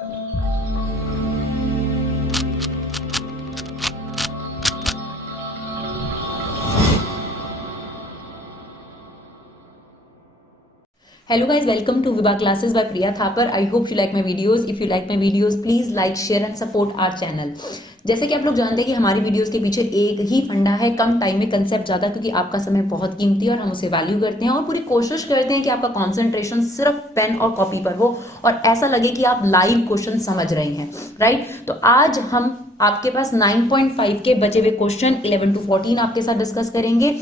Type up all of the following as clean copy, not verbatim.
Hello guys, welcome to Vibha Classes by Priya Thapar. I hope you like my videos. If you like my videos, please like, share and support our channel. जैसे कि आप लोग जानते हैं कि हमारी videos के पीछे एक ही फंडा है, कम टाइम में कंसेप्ट ज़्यादा, क्योंकि आपका समय बहुत कीमती है और हम उसे वैल्यू करते हैं और पूरी कोशिश करते हैं कि आपका कंसंट्रेशन सिर्फ पेन और कॉपी पर हो और ऐसा लगे कि आप लाइव क्वेश्चन समझ रहे हैं, राइट। तो आज हम आपके पास 9.5 के बचे हुए क्वेश्चन 11 to 14 आपके साथ डिस्कस करेंगे।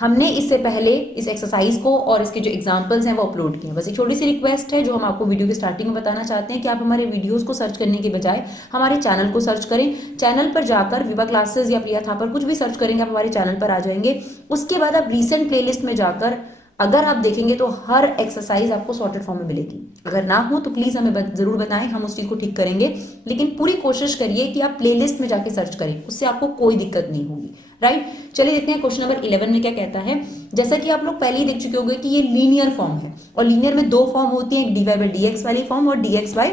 हमने इससे पहले इस एक्सरसाइज को और इसके जो एग्जांपल्स हैं वो अपलोड किए हैं। बस एक छोटी सी रिक्वेस्ट है जो हम आपको वीडियो की स्टार्टिंग में बताना चाहते हैं कि आप हमारे वीडियोस को सर्च करने के बजाय हमारे चैनल को सर्च करें। चैनल पर जाकर विभा क्लासेस या प्रिया थापर कुछ भी सर्च करेंगे, आप हमारे चैनल पर आ जाएंगे। उसके बाद आप रीसेंट प्लेलिस्ट में जाकर अगर आप देखेंगे तो हर एक्सरसाइज आपको सॉर्टेड फॉर्म में मिलेगी। अगर ना हो तो प्लीज हमें जरूर बताएं, हम उस चीज को ठीक करेंगे। लेकिन पूरी कोशिश करिए कि आप प्लेलिस्ट में जाके सर्च करें, उससे आपको कोई दिक्कत नहीं होगी, राइट। चलिए देखते हैं क्वेश्चन नंबर 11 में क्या कहता है। जैसा कि आप लोग पहले ही देख चुके होंगे कि ये लीनियर फॉर्म है और लीनियर में दो फॉर्म होती है, एक dy by dx वाली फॉर्म और dx by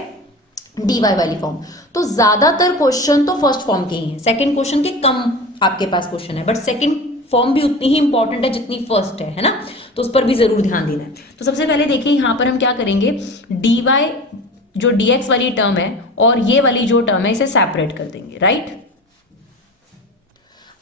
dy वाली फॉर्म। तो ज्यादातर क्वेश्चन तो फर्स्ट फॉर्म के ही हैं, सेकंड क्वेश्चन के कम आपके पास क्वेश्चन है, बट सेकंड फॉर्म भी उतनी ही इंपॉर्टेंट है जितनी फर्स्ट है ना, तो उस पर भी जरूर ध्यान देना है। तो सबसे पहले देखिए यहाँ पर हम क्या करेंगे, dy जो dx वाली टर्म है और ये वाली जो टर्म है इसे सेपरेट कर देंगे, राइट।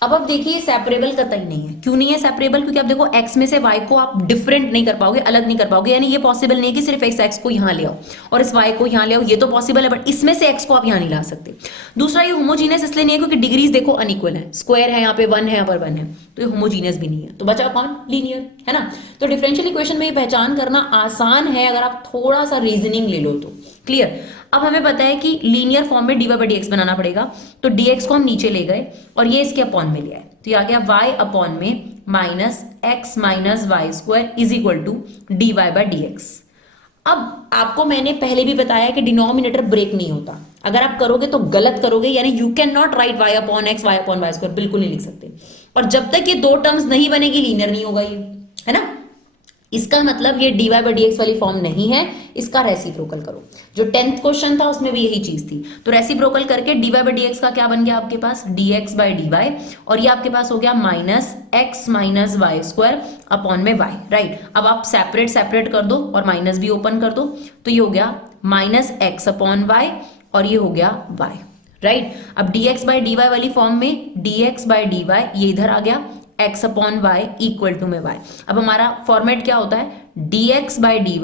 अब आप देखिए सेपरेबल कतई नहीं है। क्यों नहीं है सेपरेबल? क्योंकि आप देखो x में से y को आप डिफरेंट नहीं कर पाओगे, अलग नहीं कर पाओगे, यानी ये पॉसिबल नहीं है कि सिर्फ x को यहां ले आओ और इस y को यहां ले आओ। ये तो पॉसिबल है बट इसमें से x को आप यहां नहीं ला सकते। दूसरा, ये होमोजीनियस इसलिए नहीं है क्योंकि डिग्रीज देखो अनइक्वल है, स्क्वायर है यहाँ पे 1 है, यहाँ पर 1 है, तो ये होमोजीनियस भी नहीं है। तो बचा कौन? लीनियर, है ना। तो डिफरेंशियल इक्वेशन में ये पहचान करना आसान है अगर आप थोड़ा सा रीजनिंग ले लो तो। क्लियर। अब हमें पता है कि लीनियर फॉर्म में dy by dx बनाना पड़ेगा, तो dx को हम नीचे ले गए और ये इसके अपॉन में ले आए, तो ये आ गया y अपॉन में minus x minus Y square is equal to dy by dx। अब आपको मैंने पहले भी बताया कि डिनोमिनेटर ब्रेक नहीं होता, अगर आप करोगे तो गलत करोगे, यानी you can not write y upon x y upon Y square, बिल्कुल नहीं लिख सकते। और जब तक ये दो टर्म्स नहीं बनेगी लीनियर नहीं होगा ये, है ना। इसका मतलब ये dy by dx वाली फॉर्म नहीं है, इसका रेसिप्रोकल करो। जो 10th क्वेश्चन था उसमें भी यही चीज थी, तो रेसिप्रोकल करके dy by dx का क्या बन गया आपके पास, dx by dy, और ये आपके पास हो गया minus x minus Y square upon में y, राइट। अब आप सेपरेट सेपरेट कर दो और माइनस भी ओपन कर दो, तो ये हो गया माइनस x अपॉन y और ये हो गया y, राइट। अब dx by dy वाली फॉर्म में dx by dy ये इधर आ गया, x upon Y equal to में y। अब हमारा फॉर्मेट क्या होता है, dx by dy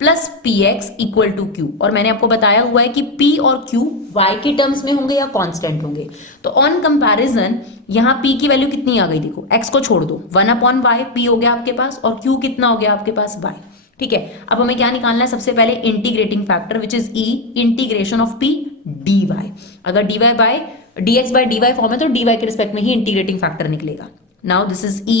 plus px equal to q, और मैंने आपको बताया हुआ है कि p और q y के टर्म्स में होंगे या कांस्टेंट होंगे। तो ऑन कंपैरिजन यहाँ p की वैल्यू कितनी आ गई, देखो x को छोड़ दो, 1 अपॉन वाई, p हो गया आपके पास और q कितना हो गया आपके पास, y, ठीक है। अब हमें क्या निकालना है, सबसे पहले integrating factor which is e integration of p dy। अगर dy by dx by dy form है तो dy के रिस्पेक्ट में ही इंटीग्रेटिंग फैक्टर निकलेगा। Now this is e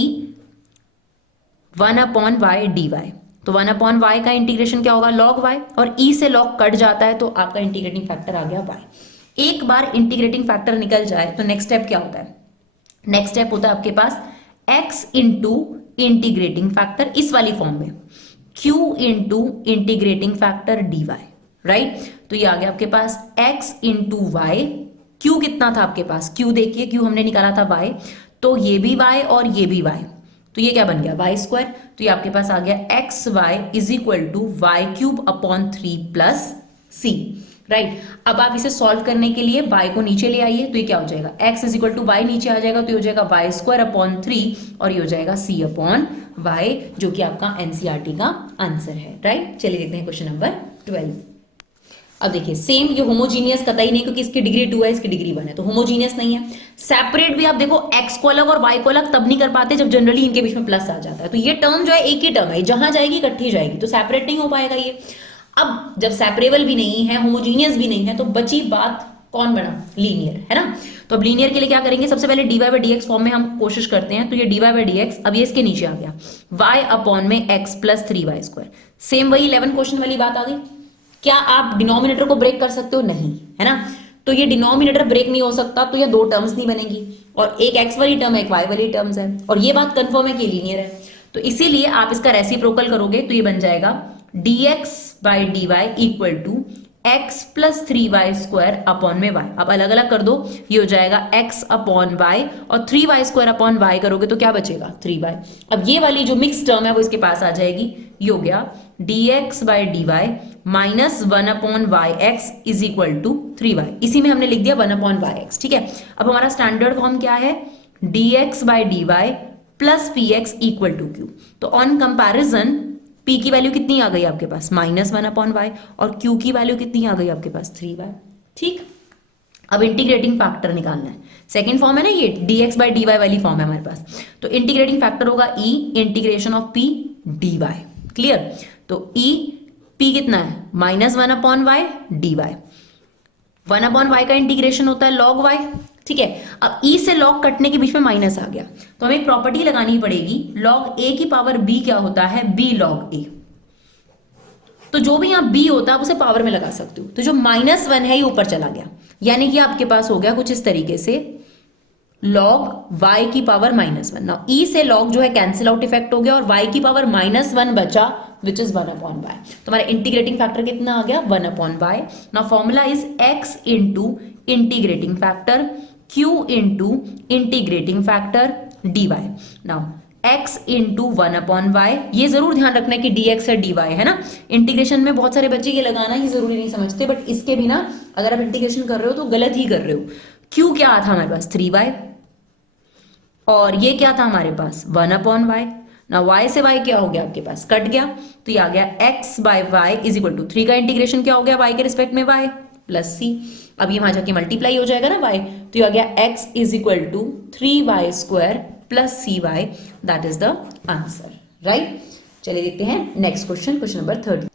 1 upon Y D Y, तो 1 अपॉन वाई का इंटीग्रेशन क्या होगा, log y, और e से log कट जाता है तो आपका इंटीग्रेटिंग फैक्टर आ गया y। एक बार इंटीग्रेटिंग फैक्टर निकल जाए तो नेक्स्ट स्टेप क्या होता है, नेक्स्ट स्टेप होता है आपके पास x इंटू इंटीग्रेटिंग फैक्टर इस वाली फॉर्म में, q into integrating factor dy, right. तो ये आ गया आपके पास x इंटू वाई, q कितना था आपके पास, q देखिए q हमने निकाला था y, तो ये भी y और ये भी y, तो ये क्या बन गया वाई स्क्वायर। तो ये आपके पास आ गया X Y is equal to Y cube upon 3 plus सी, राइट। अब आप इसे सॉल्व करने के लिए y को नीचे ले आइए, तो ये क्या हो जाएगा, x is equal to Y नीचे आ जाएगा, तो ये हो जाएगा वाई स्क्वायर अपॉन 3 और ये हो जाएगा c अपॉन y, जो कि आपका एनसीईआरटी का आंसर है, राइट। चलिए देखते हैं क्वेश्चन नंबर 12। अब देखिए सेम, ये होमोजीनियस कतई नहीं क्योंकि इसकी डिग्री 2 है, इसकी डिग्री 1 है, तो होमोजीनियस नहीं है। सेपरेट भी आप देखो x को अलग और y को अलग तब नहीं कर पाते जब जनरली इनके बीच में प्लस आ जाता है, तो ये टर्म जो है एक ही टर्म है, जहां जाएगी इकट्ठी जाएगी, तो सेपरेट नहीं हो पाएगा ये। अब जब सेपरेबल भी नहीं है, होमोजीनियस भी नहीं है, तो बची बात कौन बना, लीनियर, है ना। तो अब लीनियर के लिए क्या करेंगे, सबसे पहले dy by dx फॉर्म में हम कोशिश करते हैं, तो ये dy by dx, अब ये इसके नीचे आ गया y अपॉन में x plus 3y square. Same वही 11 क्वेश्चन वाली बात आ गई। क्या आप डिनोमिनेटर को ब्रेक कर सकते हो, नहीं, है ना। तो ये डिनोमिनेटर ब्रेक नहीं हो सकता, तो ये दो टर्म्स नहीं बनेगी, और एक x वाली टर्म है, एक y वाली टर्म्स है, और ये बात कंफर्म है कि लीनियर है। तो इसीलिए आप इसका रेसिप्रोकल करोगे तो ये बन जाएगा dx by dy equal to x plus 3y² upon में y। अब अलग अलग कर दो, ये हो जाएगा x अपॉन y और 3y² अपॉन y करोगे तो क्या बचेगा 3y। अब ये वाली जो मिक्स टर्म है वो इसके पास आ जाएगी, ये हो गया dx/dy minus 1 upon y x is equal to 3y। इसी में हमने लिख दिया 1 अपॉन वाई एक्स, ठीक है। अब हमारा स्टैंडर्ड फॉर्म क्या है, dx/dy plus p x equal to q. तो ऑन कंपैरिजन p की वैल्यू कितनी आ गई आपके पास -1 अपॉन वाई और q की वैल्यू कितनी आ गई आपके पास 3y, ठीक। अब इंटीग्रेटिंग फैक्टर निकालना है, सेकेंड फॉर्म है ना ये, dx/dy वाली फॉर्म है हमारे पास। तो इंटीग्रेटिंग फैक्टर होगा e integration of p dy, clear. तो e p कितना है -1 upon y dy, 1 upon y का इंटीग्रेशन होता है log y, ठीक है। अब e से log कटने के बीच में माइनस आ गया तो हमें एक प्रॉपर्टी लगानी पड़ेगी, log a की पावर b क्या होता है b log a। तो जो भी यहां b होता है आप उसे पावर में लगा सकते हो, तो जो -1 है ये ऊपर चला गया, यानी कि आपके पास हो गया कुछ इस तरीके से log y की पावर -1। नाउ e से log जो है कैंसिल आउट इफेक्ट हो गया और y की पावर -1 बचा विच इज 1 अपॉन y। तो हमारा इंटीग्रेटिंग फैक्टर कितना आ गया 1 upon y। Now formula is x into integrating factor q into integrating factor dy। Now x into 1 upon y, ये जरूर ध्यान रखना है कि dx है dy है ना। इंटीग्रेशन में बहुत सारे बच्चे ये लगाना ही जरूरी नहीं समझते, बट इसके बिना अगर आप इंटीग्रेशन कर रहे हो तो गलत ही कर रहे हो। q क्या था हमारे पास 3y और ये क्या था हमारे पास 1 अपॉन y। ना y से y क्या हो गया आपके पास कट गया, तो ये आ गया x/y इज इक्वल टू 3 का इंटीग्रेशन क्या हो गया y के रिस्पेक्ट में y प्लस c। अब ये वहां जाके मल्टीप्लाई हो जाएगा ना y, तो ये आ गया x is equal to 3y² plus cy, that is the answer, right. चलिए देखते हैं नेक्स्ट क्वेश्चन, क्वेश्चन नंबर 13।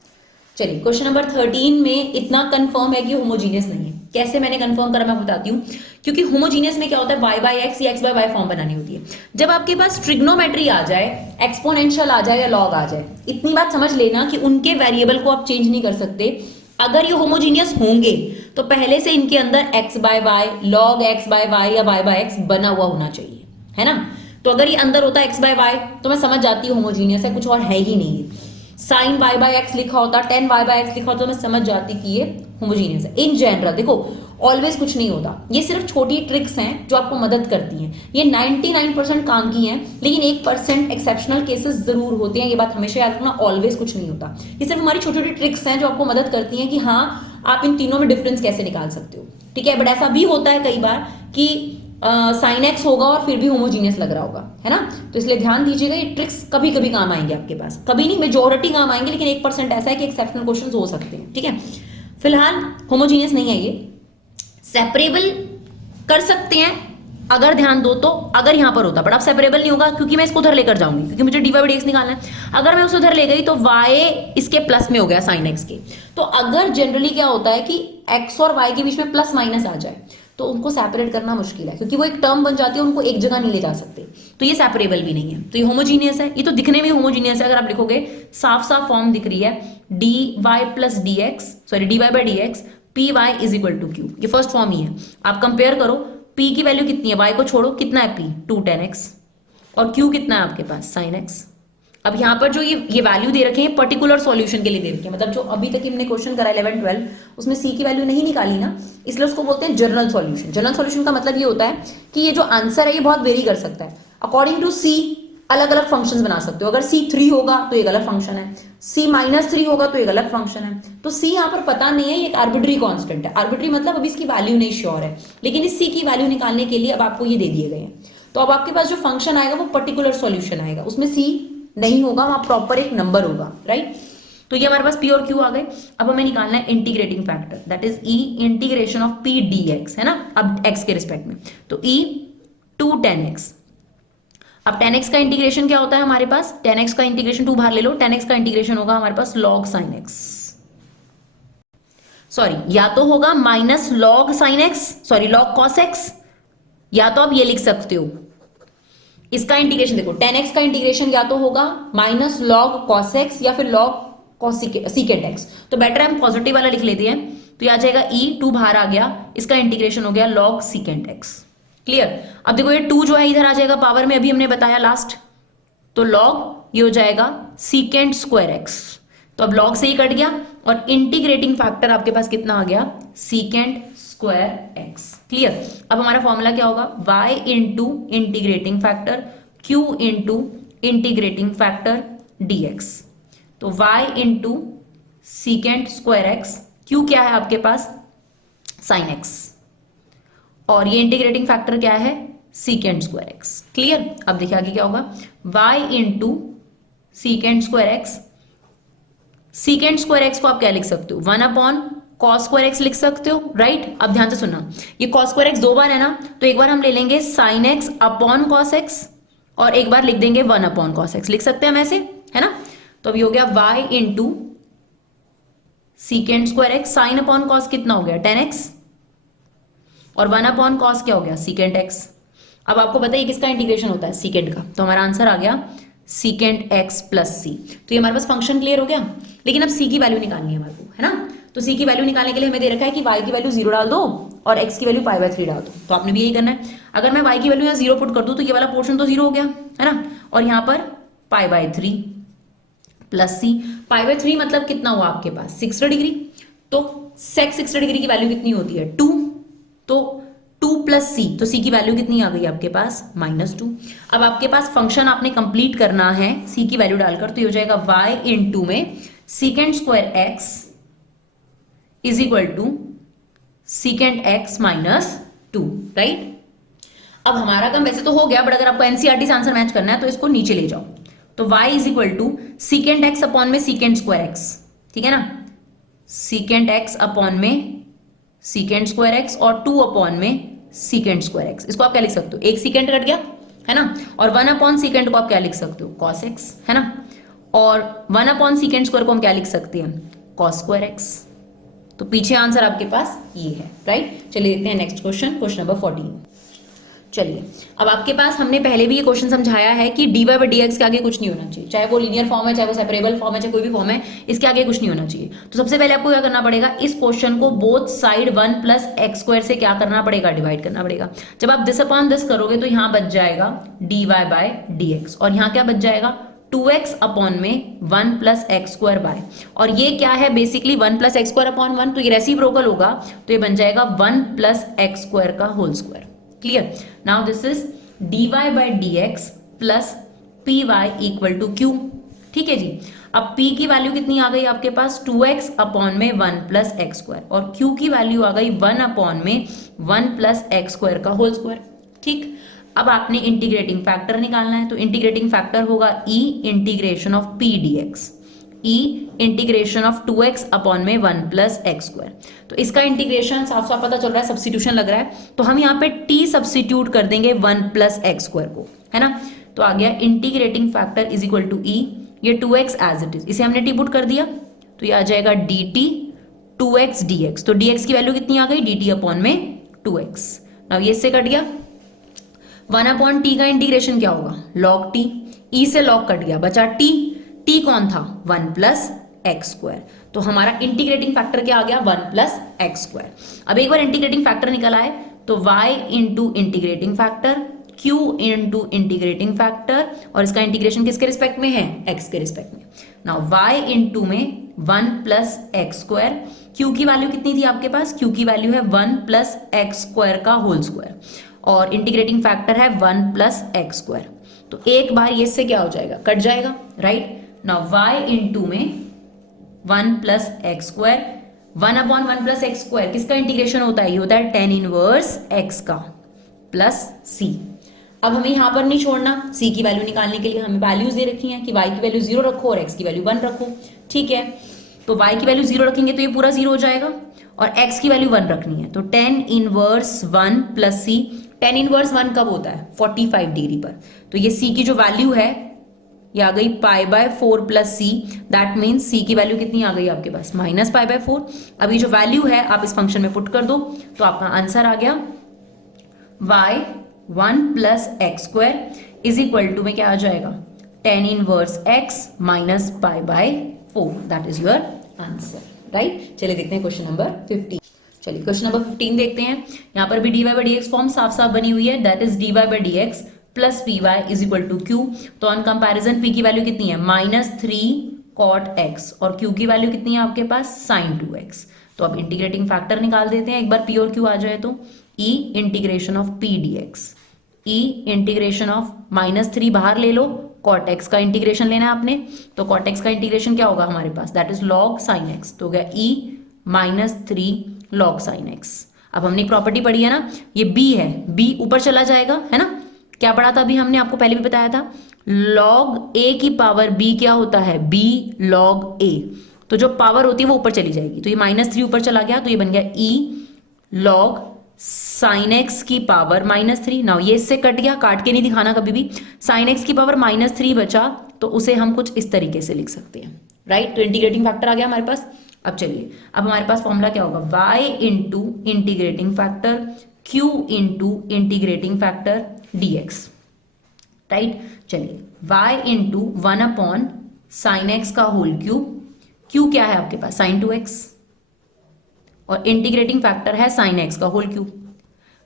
चलिए क्वेश्चन नंबर 13 में इतना कंफर्म है कि होमोजीनियस नहीं है। कैसे मैंने कंफर्म करा मैं बताती हूँ, क्योंकि होमोजीनियस में क्या होता है y/x या x/y फॉर्म बनानी होती है। जब आपके पास ट्रिग्नोमेट्री आ जाए, एक्सपोनेंशियल आ जाए या लॉग आ जाए, इतनी बात समझ लेना कि उनके वेरिएबल को आप चेंज नहीं कर सकते। अगर ये होमोजीनियस होंगे तो पहले से इनके अंदर x/y log x/y या y/x बना हुआ होना चाहिए, है ना। तो अगर ये अंदर होता x/y तो मैं समझ जाती हूँ होमोजीनियस है, कुछ और है ही नहीं है। साइन y/x लिखा होता, tan y/x लिखा होता तो मैं समझ जाती कि ये होमोजीनियस है। इन जनरल देखो ऑलवेज कुछ नहीं होता, ये सिर्फ छोटी ट्रिक्स हैं जो आपको मदद करती हैं। ये 99% काम की हैं, लेकिन 1% एक्सेप्शनल केसेस जरूर होते हैं, ये बात हमेशा याद रखना। ऑलवेज कुछ नहीं होता, ये सिर्फ हमारी छोटी छोटी ट्रिक्स हैं जो आपको मदद करती हैं कि हाँ आप इन तीनों में डिफरेंस कैसे निकाल सकते हो, ठीक है। बट ऐसा भी होता है कई बार कि साइन एक्स होगा और फिर भी होमोजीनियस लग रहा होगा, है ना। तो इसलिए ध्यान दीजिएगा, ये ट्रिक्स कभी कभी काम आएंगे आपके पास, कभी नहीं मेजोरिटी काम आएंगे, लेकिन 1% ऐसा है कि एक्सेप्शनल क्वेश्चंस हो सकते हैं, ठीक है। फिलहाल होमोजीनियस नहीं है ये, सेपरेबल कर सकते हैं अगर ध्यान दो तो, अगर यहां पर होता, बट अब सेपरेबल नहीं होगा क्योंकि मैं इसको उधर लेकर जाऊंगी, क्योंकि मुझे dy/dx निकालना है। अगर मैं उसे उधर ले गई तो y इसके प्लस में हो गया साइन x के। तो अगर जनरली क्या होता है कि x और y के बीच में प्लस माइनस आ जाए तो उनको सेपरेट करना मुश्किल है, क्योंकि वो एक टर्म बन जाती है, उनको एक जगह नहीं ले जा सकते। तो ये सेपरेबल भी नहीं है, तो ये होमोजीनियस है। ये तो दिखने में होमोजीनियस है, अगर आप लिखोगे साफ साफ फॉर्म दिख रही है dy/dx py is equal to q, ये फर्स्ट फॉर्म ही है। आप कंपेयर करो, p की वैल्यू कितनी है, y को छोड़ो, कितना है p 2 tan x और q कितना है आपके पास sin x। अब यहाँ पर जो ये वैल्यू दे रखे हैं पर्टिकुलर सॉल्यूशन के लिए दे रखे हैं, मतलब जो अभी तक हमने क्वेश्चन करा 11-12 उसमें c की वैल्यू नहीं निकाली ना, इसलिए उसको बोलते हैं जनरल सॉल्यूशन। जनरल सॉल्यूशन का मतलब ये होता है कि ये जो आंसर है ये बहुत वेरी कर सकता है अकॉर्डिंग टू c, अलग अलग फंक्शंस बना सकते हो। अगर c 3 होगा तो एक अलग फंक्शन है, c -3 होगा तो एक अलग फंक्शन है। तो c यहाँ पर पता नहीं है, ये एक आर्बिट्री कांस्टेंट है। आर्बिट्री मतलब अभी इसकी वैल्यू नहीं श्योर है, लेकिन इस c की वैल्यू निकालने के लिए अब आपको ये दे दिए गए हैं। तो अब आपके पास जो फंक्शन आएगा वो पर्टिकुलर सॉल्यूशन आएगा, उसमें c नहीं होगा, वहां प्रॉपर एक नंबर होगा, राइट। तो ये हमारे पास p और q आ गए। अब हमें निकालना है integrating factor, that is e integration of p dx, है ना, अब x के रिस्पेक्ट में। तो e 2 tan x। अब tan x का इंटीग्रेशन क्या होता है हमारे पास, tan x का इंटीग्रेशन 2 बाहर ले लो, tan x का इंटीग्रेशन होगा हमारे पास log sin x, सॉरी या तो होगा minus log sin x, sorry log cos x, या तो आप ये लिख सकते हो इसका इंटीग्रेशन देखो, tan x का इंटीग्रेशन या तो होगा माइनस log cos x या फिर log cos secant x। तो बेटर हम पॉजिटिव वाला लिख लेते हैं, तो ये आ जाएगा e 2 बाहर आ गया, इसका इंटीग्रेशन हो गया log secant x, क्लियर। अब देखो ये 2 जो है इधर आ जाएगा पावर में, अभी हमने बताया लास्ट, तो log ये हो जाएगा secant square x। तो अब log से ही कट गया, और इंटीग्रेटिंग फैक्टर आपके पास कितना आ गया, सीकेंट स्क्वायर एक्स। क्लियर। अब हमारा फॉर्मूला क्या होगा, y into integrating factor q into integrating factor dx। तो y into secant square x, q क्या है आपके पास, साइन एक्स, और ये इंटीग्रेटिंग फैक्टर क्या है, सीकेंट स्क्वायर एक्स। क्लियर। अब देखिए आगे क्या होगा, y into secant square x. Secant square x को आप क्या लिख सकते हो, 1 अपॉन कॉस स्क्वायर एक्स लिख सकते हो, राइट। अब ध्यान से सुनना, ये कॉस स्क्वायर एक्स 2 बार है ना, तो एक बार हम ले लेंगे sine x upon cos x और एक बार लिख देंगे 1 अपॉन कॉस एक्स, लिख सकते हैं हम ऐसे, है ना। तो अभी हो गया y into secant square x, sine upon cos कितना हो गया 10x और 1 अपॉन कॉस क्या हो गया, सीकेंट एक्स। अब आपको पता है किसका इंटीग्रेशन होता है, सीकेंट का, तो हमारा आंसर आ गया सीकेंट एक्स प्लस सी। तो ये हमारे पास फंक्शन क्लियर हो गया। लेकिन अब सी की वैल्यू निकालनी है हमारे को, है ना। तो सी की वैल्यू निकालने के लिए हमें दे रखा है कि y की वैल्यू 0 डाल दो और x की वैल्यू π/3 डाल दो। तो आपने भी यही करना है। अगर मैं y की वैल्यू यहाँ 0 पुट कर दूं तो ये वाला पोर्शन तो 0 हो गया, है ना, और यहाँ पर π/3 प्लस सी। π/3 मतलब कितना हुआ आपके पास 60 डिग्री। तो sec 60 डिग्री की वैल्यू कितनी होती है 2, तो 2 प्लस सी, तो सी की वैल्यू कितनी आ गई आपके पास -2। अब आपके पास फंक्शन आपने कंप्लीट करना है सी की वैल्यू डालकर, तो ये हो जाएगा y इंटू में secant square x is equal to secant x -2, right. अब हमारा काम वैसे तो हो गया, बट अगर आपको एनसीईआरटी से आंसर मैच करना है तो इसको नीचे ले जाओ। तो y is equal to secant x upon में सीकेंट स्क्वायर एक्स, ठीक है ना, सीकेंट एक्स अपॉन में सीकेंट स्क्वायर एक्स और 2 अपॉन में सीकेंट स्क्वायर एक्स। इसको आप क्या लिख सकते हो, एक सीकेंट कट गया, है ना, और 1 अपॉन सीकेंट को आप क्या लिख सकते हो, कॉस एक्स, है ना, और 1 अपॉन सीकेंट स्क्वायर को हम क्या लिख सकते हैं, कॉस स्क्वायर एक्स। तो पीछे आंसर आपके पास ये है, राइट। चलिए देखते हैं नेक्स्ट क्वेश्चन, क्वेश्चन नंबर 14। चलिए अब आपके पास हमने पहले भी ये क्वेश्चन समझाया है कि dy by dx के आगे कुछ नहीं होना चाहिए, चाहे वो लीनियर फॉर्म है, चाहे वो सेपरेबल फॉर्म है, चाहे कोई भी फॉर्म है, इसके आगे कुछ नहीं होना चाहिए। तो सबसे पहले आपको क्या करना पड़ेगा, इस क्वेश्चन को both side 1 plus x square से क्या करना पड़ेगा, डिवाइड करना पड़ेगा। जब आप दिस अपॉन दिस करोगे तो यहाँ बच जाएगा dy by dx और यहाँ क्या बच जाएगा 2x अपॉन में 1 प्लस एक्स स्क्वायर बाय, और ये क्या है basically 1 plus x square upon 1, तो ये रेसिप्रोकल होगा, तो ये बन जाएगा 1 प्लस एक्स स्क्वायर का whole square. Clear. Now this is dy by dx plus py equal to q, ठीक है जी। अब p की वैल्यू कितनी आ गई आपके पास 2x अपॉन में 1 प्लस एक्स स्क्वायर और q की वैल्यू आ गई 1 अपॉन में 1 प्लस एक्स स्क्वायर का होल स्क्वायर, ठीक। अब आपने इंटीग्रेटिंग फैक्टर निकालना है, तो इंटीग्रेटिंग फैक्टर होगा e integration of p dx, e integration of 2x upon में 1 प्लस एक्स स्क्वायर। तो इसका इंटीग्रेशन साफ साफ पता चल रहा है, सब्स्टिट्यूशन लग रहा है, तो हम यहाँ पे t सब्स्टिट्यूट कर देंगे 1 प्लस एक्स स्क्वायर को, है ना। तो आ गया integrating factor is equal to e, ये 2x एज इट इज, इसे हमने t पुट कर दिया, तो ये आ जाएगा dt 2x dx। तो dx की वैल्यू कितनी आ गई, dt अपॉन में 2x। नाउ ये इससे कट गया, 1 अपॉन टी का इंटीग्रेशन क्या होगा, log t, e से log कट गया, बचा t, t कौन था 1 प्लस एक्स स्क्वायर। तो हमारा इंटीग्रेटिंग फैक्टर क्या आ गया 1 प्लस एक्स स्क्वायर। अब एक बार इंटीग्रेटिंग फैक्टर निकल आए तो y into integrating factor q into integrating factor, और इसका इंटीग्रेशन किसके रिस्पेक्ट में है, x के रिस्पेक्ट में। नाउ y इंटू में 1 प्लस एक्स स्क्वायर, q की वैल्यू कितनी थी आपके पास, q की वैल्यू है 1 प्लस एक्स स्क्वायर का होल स्क्वायर और इंटीग्रेटिंग फैक्टर है 1 प्लस एक्स स्क्वायर। तो एक बार ये से क्या हो जाएगा, कट जाएगा, राइट। नाउ y इंटू में 1 plus x square, 1 upon 1 plus x square किसका इंटीग्रेशन होता है, ये होता है tan इनवर्स x का प्लस c। अब हमें यहां पर नहीं छोड़ना, c की वैल्यू निकालने के लिए हमें वैल्यूज दे रखी हैं कि y की वैल्यू 0 रखो और x की वैल्यू 1 रखो, ठीक है। तो y की वैल्यू 0 रखेंगे तो ये पूरा 0 हो जाएगा और x की वैल्यू 1 रखनी है, तो tan inverse 1 plus c। tan inverse 1 कब होता है 45 डिग्री पर, तो ये c की जो वैल्यू है ये आ गई π/4 प्लस सी, दैट मीन्स सी की वैल्यू कितनी आ गई आपके पास -π/4। अब ये जो वैल्यू है आप इस फंक्शन में पुट कर दो, तो आपका आंसर आ गया y 1 plus x square is equal to में क्या आ जाएगा tan inverse x minus π/4, that is your answer, right. चलिए देखते हैं क्वेश्चन नंबर 15। चलिए क्वेश्चन नंबर 15 देखते हैं। यहाँ पर भी dy by dx फॉर्म साफ साफ बनी हुई है, that is dy by dx plus py is equal to q। तो ऑन कंपैरिजन p की वैल्यू कितनी है -3 कॉट एक्स और क्यू की वैल्यू कितनी है आपके पास साइन 2x। तो अब इंटीग्रेटिंग फैक्टर निकाल देते हैं, एक बार पी और क्यू आ जाए तो e integration of P D X, e integration of -3 बाहर ले लो, कॉट एक्स का इंटीग्रेशन लेना है आपने, तो कॉट एक्स का इंटीग्रेशन क्या होगा हमारे पास, that is log sine x, तो हो गया ई -3 लॉग साइन एक्स। अब हमने प्रॉपर्टी पढ़ी है ना, ये b है, b ऊपर चला जाएगा है ना, क्या पढ़ा था अभी हमने, आपको पहले भी बताया था, log a की पावर b क्या होता है, b log a, तो जो पावर होती है वो ऊपर चली जाएगी, तो ये -3 ऊपर चला गया, तो ये बन गया e log साइन एक्स की पावर -3। नाउ ये इससे कट गया, काट के नहीं दिखाना कभी भी, साइन एक्स की पावर -3 बचा, तो उसे हम कुछ इस तरीके से लिख सकते हैं, राइट। तो इंटीग्रेटिंग फैक्टर आ गया हमारे पास। अब चलिए, अब हमारे पास फॉर्मूला क्या होगा, y into integrating factor q into integrating factor dx, right. चलिए y इंटू 1 साइन एक्स का होल क्यूब, q क्या है आपके पास साइन 2x, और इंटीग्रेटिंग फैक्टर है साइन एक्स का होल क्यूब।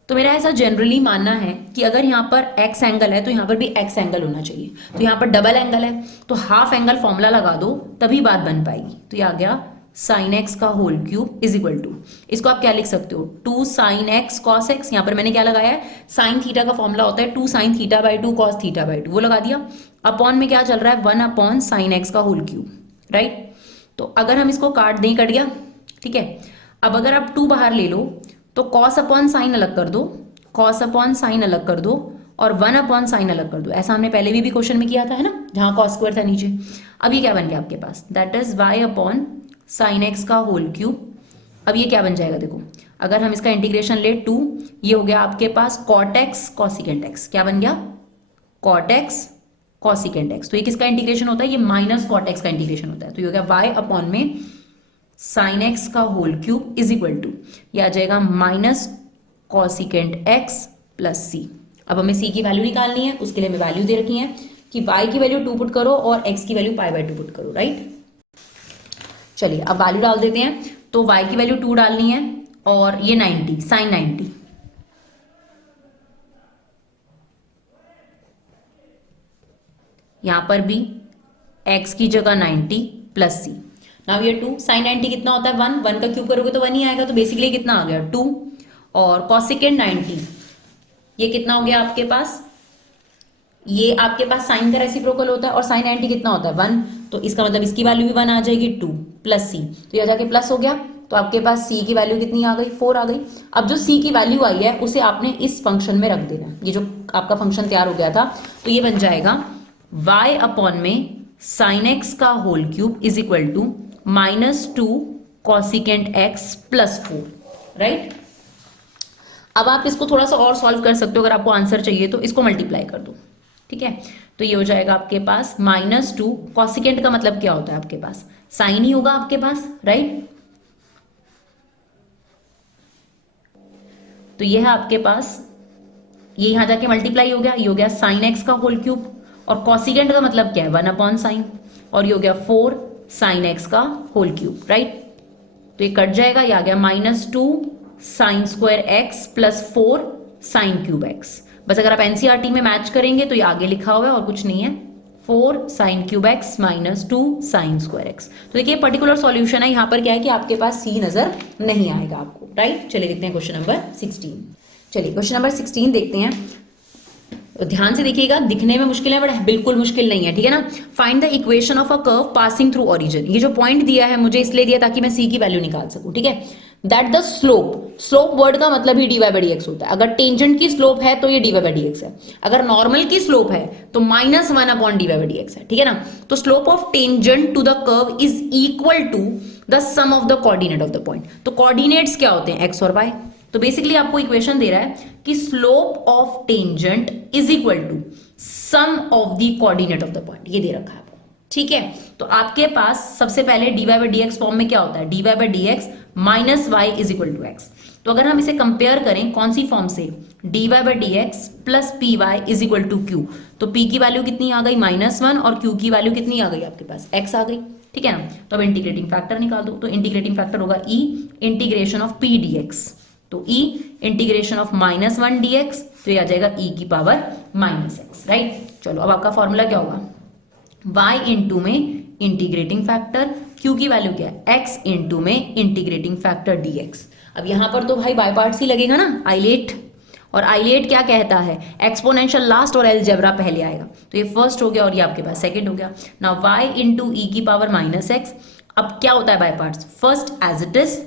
तो मेरा ऐसा जनरली मानना है कि अगर यहाँ पर x एंगल है तो यहाँ पर भी x एंगल होना चाहिए, तो यहाँ पर डबल एंगल है तो हाफ एंगल फॉर्मूला लगा दो तभी बात बन पाएगी। तो ये आ गया साइन एक्स का whole cube is equal to, इसको आप क्या लिख सकते हो, 2 साइन एक्स कॉस एक्स, यहाँ पर मैंने क्या लगाया है, साइन थीटा का फॉर्मूला होता है 2 sine theta by 2 cos theta by 2, वो लगा दिया, अपॉन में क्या चल रहा है 1 साइन एक्स का होल क्यूब, राइट। तो अगर हम इसको काट दें, कट गया, ठीक है। अब अगर आप 2 बाहर ले लो तो कॉस अपॉन साइन अलग कर दो, कॉस अपॉन साइन अलग कर दो, और 1 साइन अलग कर दो, ऐसा हमने पहले भी क्वेश्चन में किया था है ना, जहां कॉस स्क्वायर था नीचे। अब ये क्या बन गया आपके पास, that is y upon sine x का होल क्यूब। अब ये क्या बन जाएगा, देखो अगर हम इसका इंटीग्रेशन ले 2, ये हो गया आपके पास कॉट एक्स कॉसिकेंट एक्स, क्या बन गया कॉट एक्स कॉसिकेंट एक्स। तो ये किसका इंटीग्रेशन होता है, ये माइनस कॉट एक्स का इंटीग्रेशन होता है, तो ये हो गया y अपॉन में साइन एक्स का whole cube is equal to, ये आ जाएगा minus cosecant x plus c. अब हमें सी की वैल्यू निकालनी है, उसके लिए हमें वैल्यू दे रखी है कि y की वैल्यू 2 पुट करो और x की वैल्यू π/2 पुट करो, राइट। चलिए अब वैल्यू डाल देते हैं, तो y की वैल्यू 2 डालनी है और ये 90 साइन 90, यहां पर भी x की जगह 90 प्लस सी। नाउ ये 2 साइन 90 कितना होता है 1 का क्यूब करोगे तो 1 ही आएगा, तो बेसिकली कितना आ गया 2, और कॉसिकेंट 90 ये कितना हो गया आपके पास, ये आपके पास साइन का रेसिप्रोकल होता है और साइन 90 कितना होता है 1, तो इसका मतलब इसकी वैल्यू भी 1 आ जाएगी 2 प्लस सी, तो ये जाके प्लस हो गया, तो आपके पास सी की वैल्यू कितनी आ गई 4 आ गई। अब जो सी की वैल्यू आई है उसे आपने इस फंक्शन में रख देना, ये जो आपका फंक्शन तैयार हो गया था, तो ये बन जाएगा y अपॉन में साइन एक्स का whole cube is equal to -2 cosecant x plus 4, right. अब आप इसको थोड़ा सा और सॉल्व कर सकते हो, अगर आपको आंसर चाहिए तो इसको मल्टीप्लाई कर दो, ठीक है। तो ये हो जाएगा आपके पास -2, कॉसिकेंट का मतलब क्या होता है आपके पास साइन ही होगा आपके पास, राइट। तो ये है आपके पास, ये यहां जाके मल्टीप्लाई हो गया, ये हो गया साइन एक्स का होल क्यूब, और कॉसिकेंट का मतलब क्या है 1 साइन, और ये हो गया 4 साइन एक्स का होल क्यूब, राइट। तो ये कट जाएगा, ये आ गया -2 sine square x plus 4 sine cube x. बस अगर आप एनसीईआरटी में मैच करेंगे तो ये आगे लिखा हुआ है और कुछ नहीं है, 4 sine cube x -2 sine square x. तो देखिए पर्टिकुलर सॉल्यूशन है, यहाँ पर क्या है कि आपके पास सी नजर नहीं आएगा आपको, राइट। चलिए देखते हैं क्वेश्चन नंबर 16। चलिए क्वेश्चन नंबर 16 देखते हैं, ध्यान से देखिएगा, दिखने में मुश्किल है बट बिल्कुल मुश्किल नहीं है, ठीक है ना। Find the equation of a curve passing through origin. ये जो पॉइंट दिया है मुझे इसलिए दिया ताकि मैं सी की वैल्यू निकाल सकूं, ठीक है। दैट द स्लोप वर्ड का मतलब ही dy/dx होता है, अगर टेंजेंट की स्लोप है तो ये dy/dx है, अगर नॉर्मल की स्लोप है तो -1 अपॉन dy/dx है, ठीक है ना। तो slope of tangent to the curve is equal to the sum of the coordinate of the point. तो कोऑर्डिनेट्स क्या होते हैं x और y, तो बेसिकली आपको इक्वेशन दे रहा है कि slope of tangent is equal to sum of the coordinate of the point, ये दे रखा है आपको, ठीक है। तो आपके पास सबसे पहले dy/dx फॉर्म में क्या होता है, dy/dx minus y is equal to x। तो अगर हम इसे कंपेयर करें कौन सी फॉर्म से, dy/dx plus py is equal to q, तो p की वैल्यू कितनी आ गई -1 और q की वैल्यू कितनी आ गई आपके पास x आ गई, ठीक है ना। तो अब इंटीग्रेटिंग फैक्टर निकाल दो, तो इंटीग्रेटिंग फैक्टर होगा e integration of p dx, तो e इंटीग्रेशन ऑफ -1 dx, तो ये आ जाएगा e की पावर -x, राइट। चलो अब आपका फॉर्मूला क्या होगा, y इंटू में इंटीग्रेटिंग फैक्टर, क्यू की वैल्यू क्या है x इंटू में इंटीग्रेटिंग फैक्टर dx। अब यहां पर तो भाई बाय पार्ट्स ही लगेगा ना, आइलेट, और आइलेट क्या कहता है, एक्सपोनेंशियल लास्ट और अलजेब्रा पहले आएगा, तो ये फर्स्ट हो गया और ये आपके पास सेकंड हो गया। नाउ y इंटू ई की पावर माइनस एक्स, अब क्या होता है by parts, first as it is,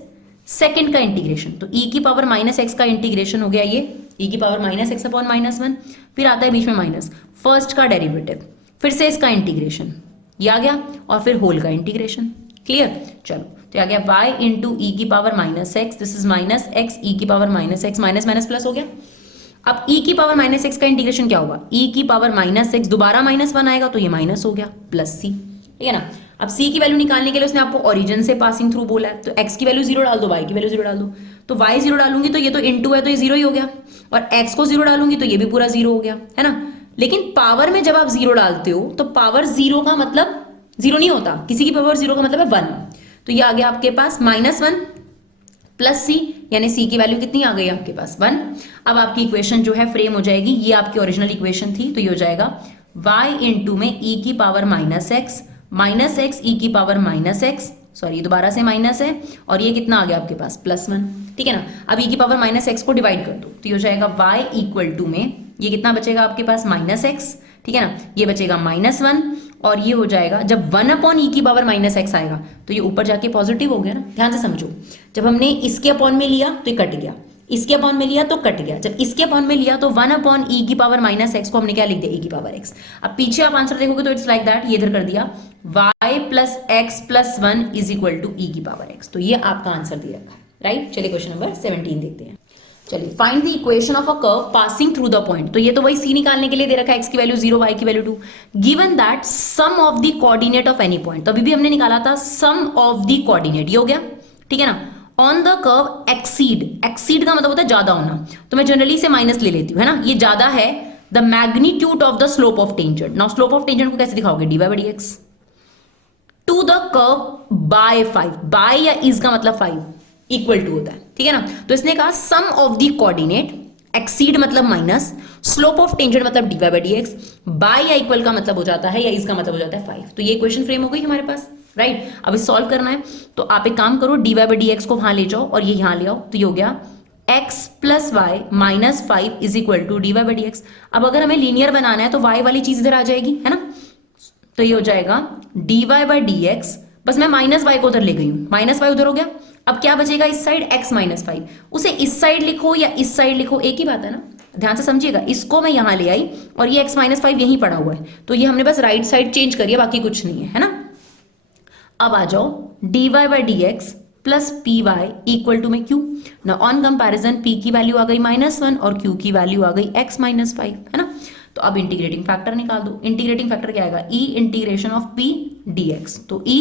second का इंटीग्रेशन, तो e की पावर माइनस एक्स का इंटीग्रेशन हो गया ये e की power minus x upon minus one, फिर आता है बीच में माइनस, फर्स्ट का डेरिवेटिव, फिर से इसका इंटीग्रेशन, ये आ गया, और फिर होल का इंटीग्रेशन। क्लियर, चलो तो आ गया y इंटू ई की power minus x, this is minus x e की power minus x, minus minus plus हो गया। अब e की पावर माइनस एक्स का इंटीग्रेशन क्या होगा, e की पावर माइनस एक्स, दोबारा माइनस वन आएगा तो ये माइनस हो गया, प्लस सी, ठीक है ना। अब c की वैल्यू निकालने के लिए उसने आपको ओरिजिन से पासिंग थ्रू बोला है, तो x की वैल्यू जीरो डाल दो, y की वैल्यू जीरो डाल दो, तो y जीरो डालूंगी तो ये तो इनटू है तो ये जीरो ही हो गया, और x को जीरो डालूंगी तो ये भी पूरा जीरो हो गया, है ना। लेकिन पावर में जब आप जीरो डालते हो तो पावर जीरो का मतलब जीरो नहीं होता, किसी की पावर जीरो का मतलब है वन, तो ये आ गया आपके पास माइनस वन प्लस सी, यानी सी की वैल्यू कितनी आ गई आपके पास, वन। अब आपकी इक्वेशन जो है फ्रेम हो जाएगी, ये आपकी ओरिजिनल इक्वेशन थी, तो ये हो जाएगा y इंटू में e की पावर माइनस एक्स ई की पावर माइनस एक्स, सॉरी दोबारा से माइनस है, और ये कितना आ गया आपके पास, प्लस वन, ठीक है ना। अब e की पावर माइनस एक्स को डिवाइड कर दो, तो ये हो जाएगा y इक्वल टू में, ये कितना बचेगा आपके पास, माइनस एक्स, ठीक है ना, ये बचेगा माइनस वन, और ये हो जाएगा जब वन अपॉन ई की पावर माइनस एक्स आएगा तो ये ऊपर जाके पॉजिटिव हो गया ना, ध्यान से समझो, जब हमने इसके अपॉन में लिया तो ये कट गया, इसके अपॉन में लिया तो कट गया, जब इसके अपॉन में लिया तो वन अपॉन ई की पावर माइनस एक्स को हमने क्या लिख दिया, ई की पावर एक्स। अब पीछे आप आंसर देखोगे तो इट्स लाइक दैट, ये इधर कर दिया y plus x plus one is equal to e की पावर एक्स, तो ये आपका आंसर दे रखा है, राइट। चलिए क्वेश्चन नंबर 17 देखते हैं। चलिए find the equation of a curve passing through the point, तो ये तो वही सी निकालने के लिए दे रखा है, x की वैल्यू 0 y की value 2, given that sum of the coordinate of any point, तो अभी भी हमने निकाला था सम ऑफ द कोऑर्डिनेट, ये हो गया, ठीक है ना, on the curve exceed, exceed का मतलब होता है ज्यादा होना, तो मैं जनरली से माइनस ले लेती हूँ, है ना, ये ज्यादा है, the magnitude of the slope of tangent. Now slope of tangent को कैसे दिखाओगे, dy by dx, to the curve by 5, by या इज का मतलब 5 इक्वल टू होता है, ठीक है ना। तो इसने कहा सम ऑफ द कोऑर्डिनेट, एक्सीड मतलब माइनस, स्लोप ऑफ टेंजेंट मतलब dy बाई dx, बाय या इक्वल का मतलब हो जाता है, या इज का मतलब हो जाता है 5, तो ये इक्वेशन फ्रेम हो गई हमारे पास, राइट। अब इसे सॉल्व करना है, तो आप एक काम करो, dy बाई dx को वहां ले जाओ और ये यहां ले आओ, तो ये हो गया x plus y minus 5 is equal to dy by dx। अब अगर हमें लीनियर बनाना है तो y वाली चीज इधर आ जाएगी, है ना, तो ये हो जाएगा dy बाई dx, बस मैं माइनस वाई को उधर ले गई हूं, माइनस वाई उधर हो गया, अब क्या बचेगा इस साइड x माइनस 5, उसे इस साइड लिखो या इस साइड लिखो एक ही बात है ना, ध्यान से समझिएगा, इसको मैं यहां ले आई और ये x माइनस 5 यहीं पड़ा हुआ है, तो ये हमने बस राइट साइड चेंज करी है, बाकी कुछ नहीं है ना। अब आ जाओ dy by dx plus p y equal to में q, ना ऑन कंपैरिजन p की वैल्यू आ गई -1 और q की वैल्यू आ गई x माइनस 5, है ना। तो अब इंटीग्रेटिंग फैक्टर निकाल दो, इंटीग्रेटिंग फैक्टर क्या आएगा, e integration of p dx, तो e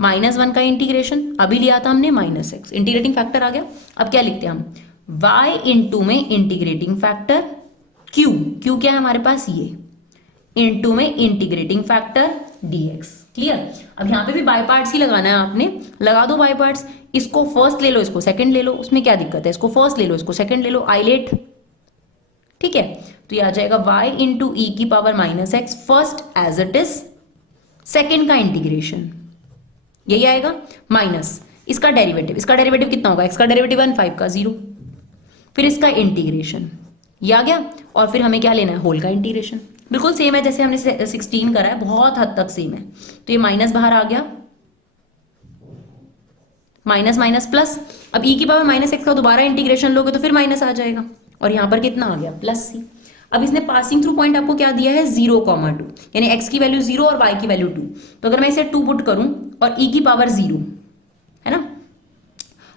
-1 का इंटीग्रेशन अभी लिया था हमने -x, इंटीग्रेटिंग फैक्टर आ गया। अब क्या लिखते हैं हम, y इंटू में इंटीग्रेटिंग फैक्टर q क्या है हमारे पास, ये इंटू में इंटीग्रेटिंग फैक्टर dx, क्लियर। अब यहाँ पे भी बाय पार्ट्स ही लगाना है आपने, लगा दो बाय पार्ट्स, इसको फर्स्ट ले लो, इसको सेकंड ले लो, उसमें क्या दिक्कत है, इसको फर्स्ट ले लो, इसको सेकंड ले लो, आइलेट, ठीक है। तो ये आ जाएगा y इंटू ई की power minus x, first as it is, second का इंटीग्रेशन, यही आएगा, माइनस इसका डेरिवेटिव कितना होगा, x का डेरिवेटिव 1, 5 का 0, फिर इसका इंटीग्रेशन, ये आ गया, और फिर हमें क्या लेना है, होल का इंटीग्रेशन, बिल्कुल सेम है जैसे हमने 16 करा है, बहुत हद तक सेम है। तो ये माइनस बाहर आ गया, माइनस माइनस प्लस, अब e की पावर माइनस एक्स का दोबारा इंटीग्रेशन लोगे तो फिर माइनस आ जाएगा, और यहां पर कितना आ गया, प्लस सी। अब इसने पासिंग थ्रू पॉइंट आपको क्या दिया है, 0,2, यानी x की वैल्यू 0 और y की वैल्यू 2, तो अगर मैं इसे 2 पुट करूं और e की पावर 0, है ना,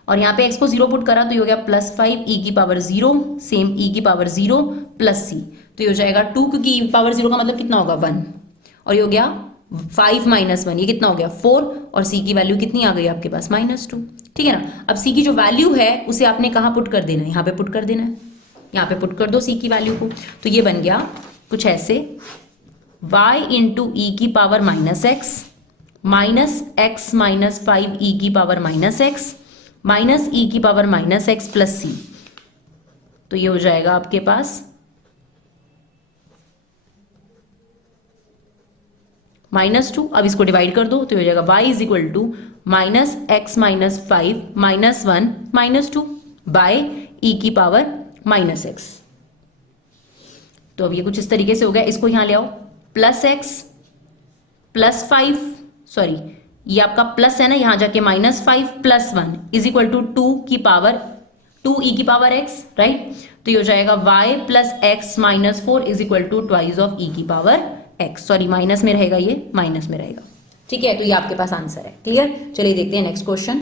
और यहाँ पे x को 0 पुट करा तो ये हो गया +5 e की पावर 0, सेम e की पावर 0 प्लस सी, तो ये हो जाएगा 2, क्योंकि e पावर 0 का मतलब कितना होगा 1, और ये हो गया 5 माइनस 1, ये कितना हो गया 4, और c की वैल्यू कितनी आ गई आपके पास -2, ठीक है ना। अब c की जो वैल्यू है उसे आपने कहाँ पुट कर देना है, यहाँ पे पुट कर देना है, यहाँ पे पुट कर दो c की वैल्यू को, तो ये बन गया कुछ ऐसे, y इंटू ई की power -x minus x minus 5 e की पावर -x माइनस e की पावर -x प्लस c, तो ये हो जाएगा आपके पास -2, अब इसको डिवाइड कर दो तो हो जाएगा y is equal to -x-5 -1 -2 by e की पावर -x। तो अब ये कुछ इस तरीके से हो गया, इसको यहां ले आओ, +x +5, सॉरी ये आपका प्लस है ना, यहां जाके -5 +1 इज इक्वल टू 2 की पावर 2 e की पावर x, राइट। तो ये हो जाएगा y plus x -4 is equal to twice of e की पावर x, सॉरी माइनस में रहेगा, ये माइनस में रहेगा, ठीक है। तो ये आपके पास आंसर है, क्लियर। चलिए देखते हैं नेक्स्ट क्वेश्चन।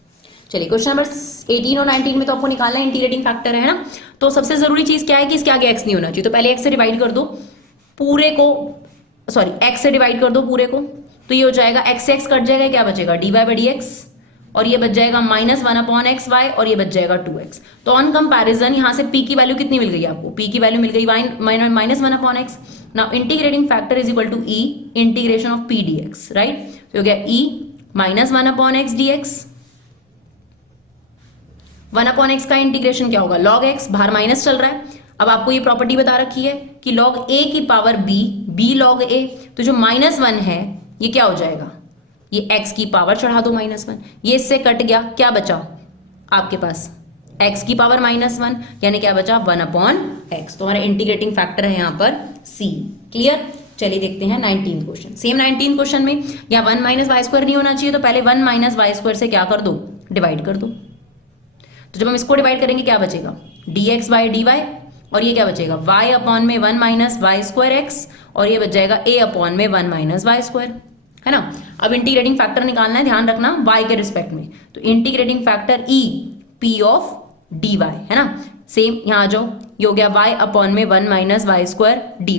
चलिए क्वेश्चन नंबर 18 और 19 में तो आपको निकालना है इंटीग्रेटिंग फैक्टर, है ना। तो सबसे जरूरी चीज क्या है कि इसके आगे x नहीं होना चाहिए, तो पहले x से डिवाइड कर दो पूरे को, सॉरी x से डिवाइड कर दो पूरे को, तो ये हो जाएगा x से x कट जाएगा, क्या बचेगा dy/dx, और ये बच जाएगा -1/xy, और ये बच जाएगा 2x। तो ऑन कंपैरिजन यहां से p की वैल्यू कितनी मिल गई आपको, p की वैल्यू मिल गई -1/x। Now integrating factor is equal to e integration of p dx, right. तो हो गया e -1/x dx, 1/x का इंटीग्रेशन क्या होगा log x, बाहर माइनस चल रहा है। अब आपको ये प्रॉपर्टी बता रखी है कि log a की पावर b log a, तो जो -1 है ये क्या हो जाएगा, ये x की पावर चढ़ा दो -1, ये इससे कट गया, क्या बचा आपके पास x की पावर -1, यानी क्या बचा 1/x। तो हमारा इंटीग्रेटिंग फैक्टर है यहाँ पर c, क्लियर। चलिए देखते हैं 19 क्वेश्चन। सेम 19 क्वेश्चन में यहाँ 1 - y² नहीं होना चाहिए, तो पहले 1 - y² से क्या कर दो, डिवाइड कर दो। तो जब हम इसको डिवाइड करेंगे क्या बचेगा dx/dy, और ये क्या बचेगा y/1 - y²x, और ये बच जाएगा a/1 - y², है ना। अब इंटीग्रेटिंग फैक्टर निकालना है, ध्यान रखना y के रिस्पेक्ट में, तो integrating factor e p of dy, है ना। सेम यहाँ आ जाओ, ये हो गया y/1 - y² dy,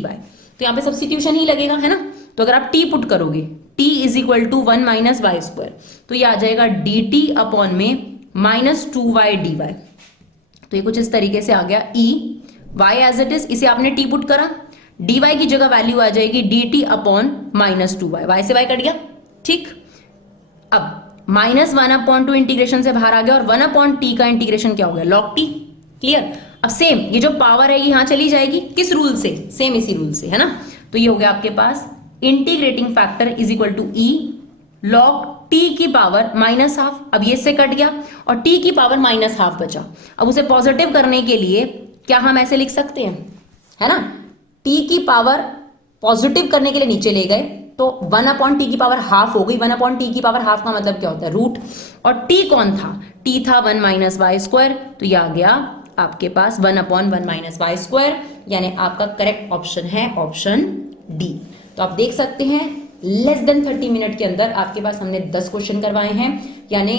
तो यहाँ पे सब्स्टिट्यूशन ही लगेगा, है ना। तो अगर आप t पुट करोगे t is equal to 1 - y², तो ये आ जाएगा dt/में -2y dy। तो ये कुछ इस तरीके से आ गया e, y as it is, इसे आपने t पुट करा, dy की जगह वैल्यू आ जाएगी dt/-2y, y से y कट गया, ठीक। अब -1/2 इंटीग्रेशन से बाहर आ गया, और 1/t का इंटीग्रेशन क्या हो गया log t, क्लियर। अब सेम ये जो पावर है यहाँ चली जाएगी, किस रूल से, सेम इसी रूल से, है ना। तो ये हो गया आपके पास integrating factor is equal to e log t की पावर -12, अब ये इससे कट गया और t की पावर -12 बचा। अब उसे पॉजिटिव करने के लिए क्या हम ऐसे लिख सकते हैं, है ना, t की पावर पॉजिटिव करने के लिए नीचे ले गए, तो 1/t की पावर हाफ हो गई। 1/t की पावर हाफ का मतलब क्या होता है, रूट, और t कौन था, t था 1 - y², तो ये आ गया आपके पास 1/1 - y², यानी आपका करेक्ट ऑप्शन है ऑप्शन डी। तो आप देख सकते हैं लेस देन 30 मिनट के अंदर आपके पास हमने 10 क्वेश्चन करवाए हैं, यानी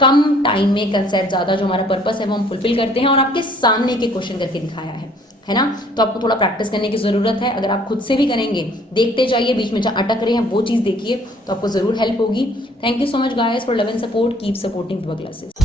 कम टाइम में कंसेप्ट ज्यादा, जो हमारा पर्पस है वो हम फुलफिल करते हैं, और आपके सामने के क्वेश्चन करके दिखाया है ना। तो आपको थोड़ा प्रैक्टिस करने की जरूरत है। अगर आप खुद से भी करेंगे, देखते जाइए, बीच में जहां अटक रहे हैं वो चीज देखिए, तो आपको जरूर हेल्प होगी। Thank you so much guys for love and support, keep supporting classes.